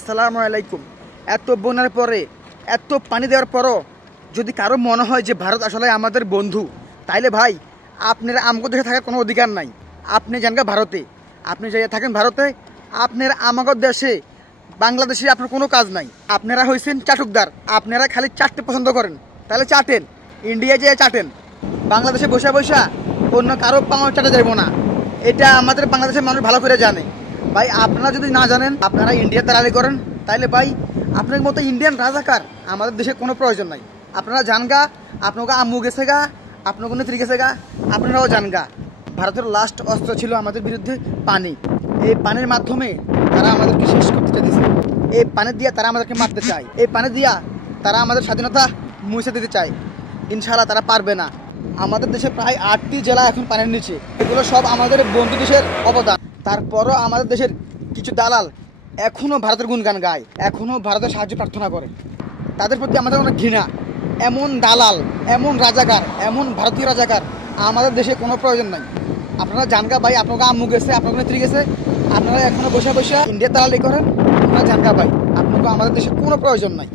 আসসালামু আলাইকুম। এত বন্যার পরে, এত পানি দেওয়ার পরও যদি কারো মনে হয় যে ভারত আসলে আমাদের বন্ধু, তাইলে ভাই আপনারা আমাকে দেশে থাকার কোনো অধিকার নাই। আপনি জানগা ভারতে, আপনি যাই থাকেন ভারতে, আপনার আমাদের দেশে বাংলাদেশে আপনার কোনো কাজ নাই। আপনারা হয়েছেন চাটুকদার, আপনারা খালি চাটতে পছন্দ করেন, তাহলে চাটেন, ইন্ডিয়ায় যেয়ে চাটেন। বাংলাদেশে বসে বসা অন্য কারো পাওয়া চাটা যাইব না, এটা আমাদের বাংলাদেশের মানুষ ভালো করে জানে। ভাই আপনারা যদি না জানেন, আপনারা ইন্ডিয়া তাড়াতাড়ি করেন, তাইলে ভাই আপনার মতো ইন্ডিয়ান রাজাকার আমাদের দেশে কোনো প্রয়োজন নাই। আপনারা জানগা, আপনাকে আম্মু গেছে গা, আপনাকে নেত্রী গেছে গা, আপনারাও জানগা। ভারতের লাস্ট অস্ত্র ছিল আমাদের বিরুদ্ধে পানি। এই পানির মাধ্যমে তারা আমাদেরকে শেষ করতে চাইছে। এই পানি দিয়া তারা আমাদেরকে মারতে চায়, এই পানি দিয়া তারা আমাদের স্বাধীনতা মুছে দিতে চায়। ইনশাআল্লাহ তারা পারবে না। আমাদের দেশে প্রায় 8টি জেলা এখন পানির নিচে, এগুলো সব আমাদের বন্ধু দেশের অবদান। তারপরও আমাদের দেশের কিছু দালাল এখনও ভারতের গুণগান গায়, এখনও ভারতের সাহায্য প্রার্থনা করে। তাদের প্রতি আমাদের অনেক ঘৃণা। এমন দালাল, এমন রাজাকার, এমন ভারতীয় রাজাকার আমাদের দেশে কোনো প্রয়োজন নাই। আপনারা জানগা ভাই, আপনাকে আম্মু গেছে, আপনাকে নেত্রী গেছে, আপনারা এখনো বসে বসে ইন্ডিয়া দালালি করেন। আপনারা জানগা ভাই, আপনাকে আমাদের দেশে কোনো প্রয়োজন নাই।